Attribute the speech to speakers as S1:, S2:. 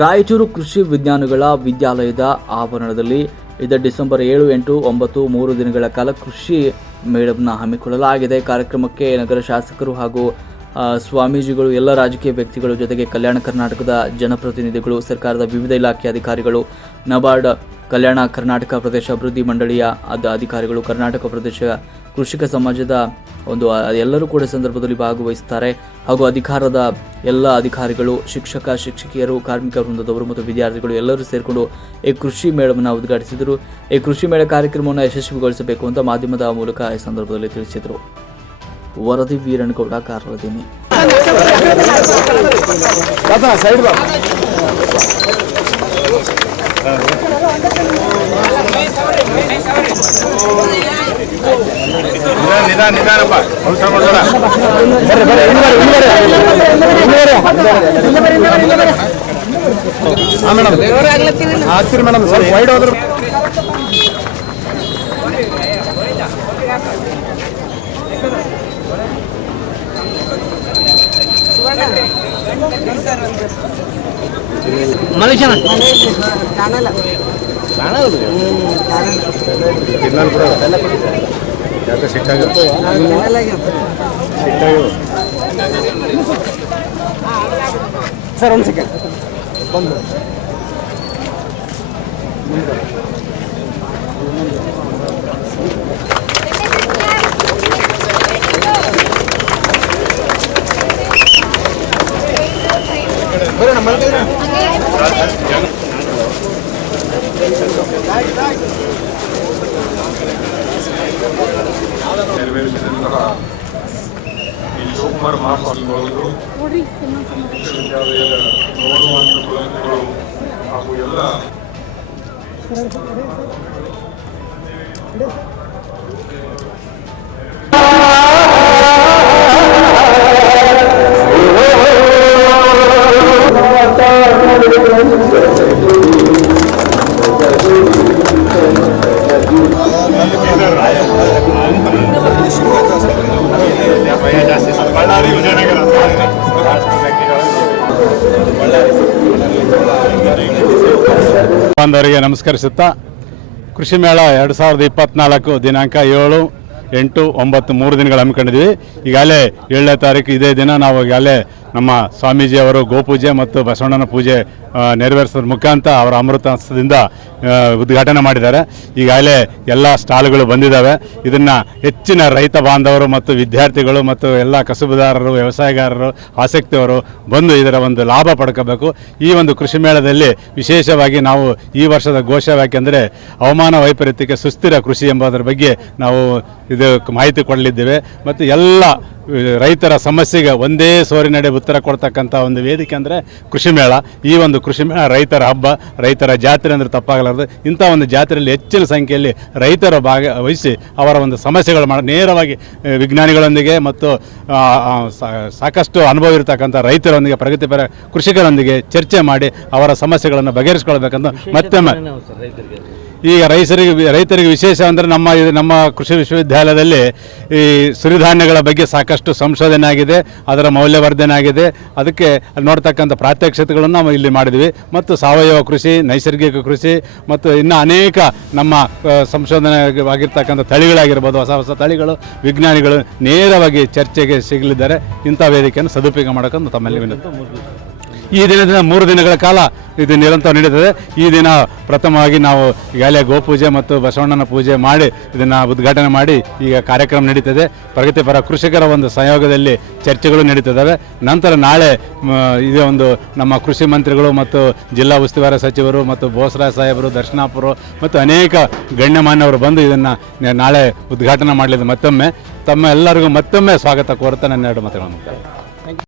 S1: ರಾಯಚೂರು ಕೃಷಿ ವಿಜ್ಞಾನಗಳ ವಿದ್ಯಾಲಯದ ಆವರಣದಲ್ಲಿ ಇದ ಡಿಸೆಂಬರ್ ಏಳು, ಎಂಟು, ಒಂಬತ್ತು, ಮೂರು ದಿನಗಳ ಕಾಲ ಕೃಷಿ ಮೇಳವನ್ನು ಹಮ್ಮಿಕೊಳ್ಳಲಾಗಿದೆ. ಕಾರ್ಯಕ್ರಮಕ್ಕೆ ನಗರ ಶಾಸಕರು ಹಾಗೂ ಸ್ವಾಮೀಜಿಗಳು, ಎಲ್ಲ ರಾಜಕೀಯ ವ್ಯಕ್ತಿಗಳು ಜೊತೆಗೆ ಕಲ್ಯಾಣ ಕರ್ನಾಟಕದ ಜನಪ್ರತಿನಿಧಿಗಳು, ಸರ್ಕಾರದ ವಿವಿಧ ಇಲಾಖೆ ಅಧಿಕಾರಿಗಳು, ನಬಾರ್ಡ್ ಕಲ್ಯಾಣ ಕರ್ನಾಟಕ ಪ್ರದೇಶ ಅಭಿವೃದ್ಧಿ ಮಂಡಳಿಯ ಅಧಿಕಾರಿಗಳು, ಕರ್ನಾಟಕ ಪ್ರದೇಶ ಕೃಷಿಕ ಸಮಾಜದ ಒಂದು ಎಲ್ಲರೂ ಕೂಡ ಸಂದರ್ಭದಲ್ಲಿ ಭಾಗವಹಿಸುತ್ತಾರೆ. ಹಾಗೂ ಅಧಿಕಾರದ ಎಲ್ಲ ಅಧಿಕಾರಿಗಳು, ಶಿಕ್ಷಕ, ಶಿಕ್ಷಕಿಯರು ಕಾರ್ಮಿಕ ವೃಂದದವರು ಮತ್ತು ವಿದ್ಯಾರ್ಥಿಗಳು ಎಲ್ಲರೂ ಸೇರಿಕೊಂಡು ಈ ಕೃಷಿ ಮೇಳವನ್ನು ಉದ್ಘಾಟಿಸಿದರು. ಈ ಕೃಷಿ ಮೇಳ ಕಾರ್ಯಕ್ರಮವನ್ನು ಯಶಸ್ವಿಗೊಳಿಸಬೇಕು ಅಂತ ಮಾಧ್ಯಮದ ಮೂಲಕ ಈ ಸಂದರ್ಭದಲ್ಲಿ ತಿಳಿಸಿದರು. ವರದಿ ವೀರಣ್ಣಗೌಡ ಕಾರಳದಿನಿ
S2: ನಿಧಾನ ನಿಧಾನಪ್ಪ ಅವಸರ ಮಾಡಬೇಡ. ಆಗ್ತೀರಿ ಮೇಡಮ್ ಸ್ವಲ್ಪ ವೈಡ್ ಹೋದ್ರೆ ತಿನ್ನಲ್ ಬಿಡು ಯಾಕೆ ಸಿಟ್ಟಾಗ ಸಿಟ್ಟಾಗಿ
S3: ಸರ್ ಒಂದು ಸೆಕೆಂಡ್ ಬಂದು
S4: ನೆರವೇರಿಸಿದಂತಹ ಈ ಶಿವಕುಮಾರ್ ಮಹಾಸ್ವಾಮಿಗಳು ವಿಶ್ವವಿದ್ಯಾಲಯದ ಗೌರವಾನ್ವಿತ ಕುಲಪತಿಗಳು ಹಾಗೂ ಎಲ್ಲ
S2: ಬಾಂಧವರಿಗೆ ನಮಸ್ಕರಿಸುತ್ತಾ ಕೃಷಿ ಮೇಳ ಎರಡು ಸಾವಿರದ ಇಪ್ಪತ್ನಾಲ್ಕು ದಿನಾಂಕ ಏಳು, ಎಂಟು, ಒಂಬತ್ತು, ಮೂರು ದಿನಗಳು ಹಮ್ಮಿಕೊಂಡಿದ್ವಿ ಈಗಾಗಲೇ ಏಳನೇ ತಾರೀಕು ಇದೇ ದಿನ. ನಾವು ಈಗಾಗಲೇ ನಮ್ಮ ಸ್ವಾಮೀಜಿಯವರು ಗೋಪೂಜೆ ಮತ್ತು ಬಸವಣ್ಣನ ಪೂಜೆ ನೆರವೇರಿಸೋದ್ರ ಮುಖಾಂತರ ಅವರ ಹಸ್ತದಿಂದ ಉದ್ಘಾಟನೆ ಮಾಡಿದ್ದಾರೆ. ಈಗಾಗಲೇ ಎಲ್ಲ ಸ್ಟಾಲ್ಗಳು ಬಂದಿದ್ದಾವೆ. ಇದನ್ನು ಹೆಚ್ಚಿನ ರೈತ ಬಾಂಧವರು ಮತ್ತು ವಿದ್ಯಾರ್ಥಿಗಳು ಮತ್ತು ಎಲ್ಲ ಕಸುಬುದಾರರು, ವ್ಯವಸಾಯಗಾರರು, ಆಸಕ್ತಿಯವರು ಬಂದು ಇದರ ಒಂದು ಲಾಭ ಪಡ್ಕೋಬೇಕು. ಈ ಒಂದು ಕೃಷಿ ಮೇಳದಲ್ಲಿ ವಿಶೇಷವಾಗಿ ನಾವು ಈ ವರ್ಷದ ಘೋಷ ಯಾಕೆಂದರೆ ಹವಾಮಾನ ವೈಪರೀತ್ಯಕ್ಕೆ ಸುಸ್ಥಿರ ಕೃಷಿ ಎಂಬುದರ ಬಗ್ಗೆ ನಾವು ಇದು ಮಾಹಿತಿ ಕೊಡಲಿದ್ದೇವೆ. ಮತ್ತು ಎಲ್ಲ ರೈತರ ಸಮಸ್ಯೆಗೆ ಒಂದೇ ಸೋರಿನಡೆ ಉತ್ತರ ಕೊಡ್ತಕ್ಕಂಥ ಒಂದು ವೇದಿಕೆ ಅಂದರೆ ಕೃಷಿ ಮೇಳ. ಈ ಒಂದು ಕೃಷಿ ಮೇಳ ರೈತರ ಹಬ್ಬ ರೈತರ ಜಾತ್ರೆ ಅಂದರೆ ತಪ್ಪಾಗಲಾರದು ಇಂಥ ಒಂದು ಜಾತ್ರೆಯಲ್ಲಿ ಹೆಚ್ಚಿನ ಸಂಖ್ಯೆಯಲ್ಲಿ ರೈತರು ಭಾಗವಹಿಸಿ ಅವರ ಒಂದು ಸಮಸ್ಯೆಗಳು ಮಾಡಿ ನೇರವಾಗಿ ವಿಜ್ಞಾನಿಗಳೊಂದಿಗೆ ಮತ್ತು ಸಾಕಷ್ಟು ಅನುಭವ ಇರತಕ್ಕಂಥ ರೈತರೊಂದಿಗೆ ಪ್ರಗತಿಪರ ಕೃಷಿಕರೊಂದಿಗೆ ಚರ್ಚೆ ಮಾಡಿ ಅವರ ಸಮಸ್ಯೆಗಳನ್ನು ಬಗೆಹರಿಸ್ಕೊಳ್ಬೇಕಂತ ಮತ್ತೊಮ್ಮೆ ಈಗ ರೈತರಿಗೆ ರೈತರಿಗೆ ವಿಶೇಷ ಅಂದರೆ ನಮ್ಮ ನಮ್ಮ ಕೃಷಿ ವಿಶ್ವವಿದ್ಯಾಲಯದಲ್ಲಿ ಈ ಸಿರಿಧಾನ್ಯಗಳ ಬಗ್ಗೆ ಸಾಕಷ್ಟು ಸಂಶೋಧನೆ ಆಗಿದೆ, ಅದರ ಮೌಲ್ಯವರ್ಧನೆ ಆಗಿದೆ. ಅದಕ್ಕೆ ನೋಡ್ತಕ್ಕಂಥ ಪ್ರಾತ್ಯಕ್ಷತೆಗಳನ್ನು ನಾವು ಇಲ್ಲಿ ಮಾಡಿದ್ವಿ. ಮತ್ತು ಸಾವಯವ ಕೃಷಿ, ನೈಸರ್ಗಿಕ ಕೃಷಿ, ಮತ್ತು ಇನ್ನು ಅನೇಕ ನಮ್ಮ ಸಂಶೋಧನೆ ಸಂಶೋಧನೆವಾಗಿರ್ತಕ್ಕಂಥ ತಳಿಗಳಾಗಿರ್ಬೋದು, ಹೊಸ ಹೊಸ ತಳಿಗಳು, ವಿಜ್ಞಾನಿಗಳು ನೇರವಾಗಿ ಚರ್ಚೆಗೆ ಸಿಗಲಿದ್ದಾರೆ. ಇಂಥ ವೇದಿಕೆಯನ್ನು ಸದುಪಯೋಗ ಮಾಡೋಕ್ಕಂತ ತಮ್ಮಲ್ಲಿ ವಿನಂತಿ. ಈ ದಿನದಿಂದ ಮೂರು ದಿನಗಳ ಕಾಲ ಇದು ನಿರಂತರ ನಡೀತದೆ. ಈ ದಿನ ಪ್ರಥಮವಾಗಿ ನಾವು ಈಗಾಗಲೇ ಗೋಪೂಜೆ ಮತ್ತು ಬಸವಣ್ಣನ ಪೂಜೆ ಮಾಡಿ ಇದನ್ನು ಉದ್ಘಾಟನೆ ಮಾಡಿ ಈಗ ಕಾರ್ಯಕ್ರಮ ನಡೀತದೆ. ಪ್ರಗತಿಪರ ಕೃಷಿಕರ ಒಂದು ಸಹಯೋಗದಲ್ಲಿ ಚರ್ಚೆಗಳು ನಡೀತಿದ್ದಾವೆ ನಂತರ ನಾಳೆ ಇದೇ ಒಂದು ನಮ್ಮ ಕೃಷಿ ಮಂತ್ರಿಗಳು ಮತ್ತು ಜಿಲ್ಲಾ ಉಸ್ತುವಾರಿ ಸಚಿವರು ಮತ್ತು ಬೋಸರಾಜ್ ಸಾಹೇಬರು, ದರ್ಶನಾಪುರ ಮತ್ತು ಅನೇಕ ಗಣ್ಯಮಾನ್ಯವರು ಬಂದು ಇದನ್ನು ನಾಳೆ ಉದ್ಘಾಟನೆ ಮಾಡಲಿದೆ ಮತ್ತೊಮ್ಮೆ. ತಮ್ಮ ಎಲ್ಲರಿಗೂ ಮತ್ತೊಮ್ಮೆ ಸ್ವಾಗತ ಕೋರುತ್ತಾ ನನ್ನ ಎರಡು ಮಾತುಗಳನ್ನು